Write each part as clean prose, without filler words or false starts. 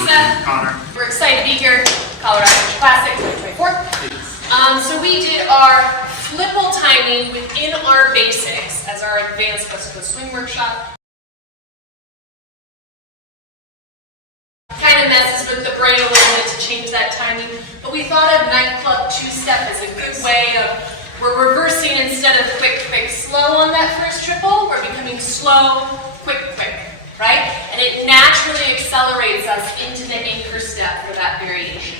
Lisa. Conor. We're excited to be here, Colorado Classic 2024. So we did our Fliple Timing within our basics as our advanced West Coast swing workshop. Kind of messes with the brain a little bit to change that timing, but we thought of nightclub two-step as a good way of, we're reversing instead of quick, quick, slow on that first triple, we're becoming slow, quick, quick, right? And it naturally accelerates us into the anchor step for that variation.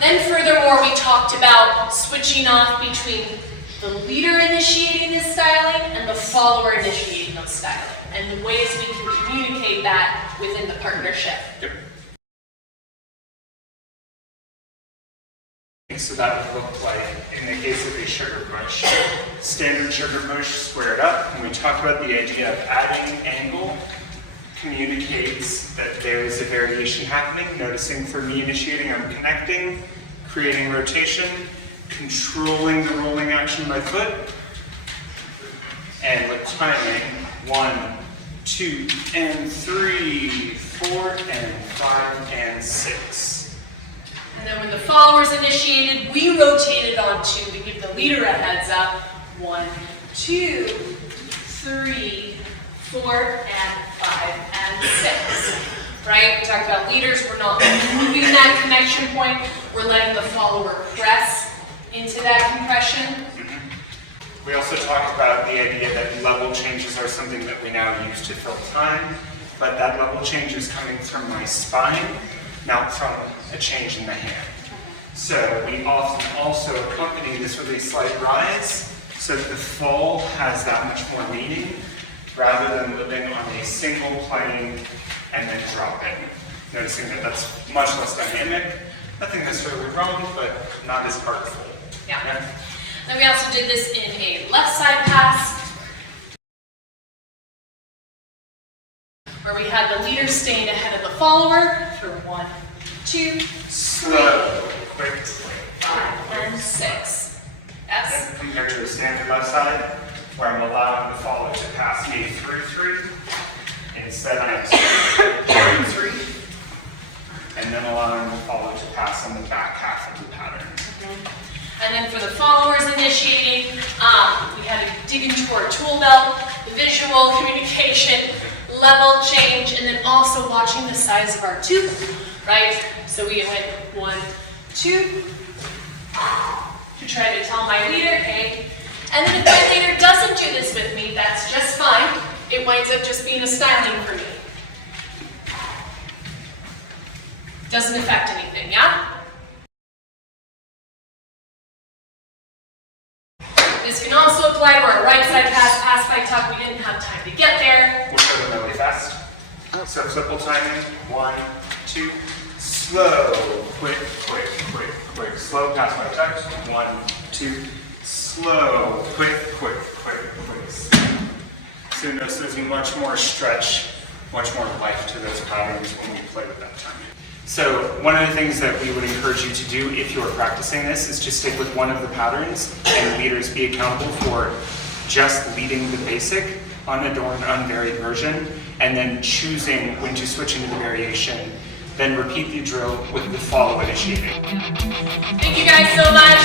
Then furthermore, we talked about switching off between the leader initiating this styling and the follower initiating the styling, and the ways we can communicate that within the partnership. Yep. So that would look like, in the case of a sugar bush, standard sugar bush squared up, and we talked about the idea of adding angle communicates that there is a variation happening. Noticing for me initiating, I'm connecting, creating rotation, controlling the rolling action by foot, and with timing, 1, 2, and 3, 4, and 5, and 6. And then when the follower's initiated, we rotated on 2 to give the leader a heads up. 1, 2, 3, 4, and 5, and 6. Right? We talked about leaders. We're not moving that connection point. We're letting the follower press into that compression. We also talked about the idea that level changes are something that we now use to fill time, but that level change is coming from my spine, not from a change in the hand. So we often also accompany this with a slight rise, so that the fall has that much more meaning, rather than living on a single plane and then dropping. Noticing that that's much less dynamic. Nothing necessarily wrong, but not as artful. Yeah. Then we also did this in a left side pass, where we had the leader staying ahead of the follower for 1, 2, 3, Slow, quick, 5, and 6. Yes? and compared to a standard left side, where I'm allowing the follower to pass me through 3, instead I'm through 3, and then allowing the follower to pass on the back half of the pattern. And then for the followers initiating, we had to dig into our tool belt, the visual communication, level change, and then also watching the size of our tooth, right? So we went 1, 2, to try to tell my leader, hey. And then if my leader doesn't do this with me, that's just fine. It winds up just being a styling for me. Doesn't affect anything, yeah? This can also apply to our right side pass by tuck. We didn't have time to get there. We'll show them really fast. So Fliple Timing, 1, 2, slow, quick, quick, quick, quick, slow, pass by tuck, 1, 2, slow, quick, quick, quick, quick. So notice there's much more stretch, much more life to those patterns when we play with that timing. So one of the things that we would encourage you to do if you're practicing this is to stick with one of the patterns, and leaders be accountable for just leading the basic, unadorned, unvaried version, and then choosing when to switch into the variation. Then repeat the drill with the follow initiating. Thank you guys so much.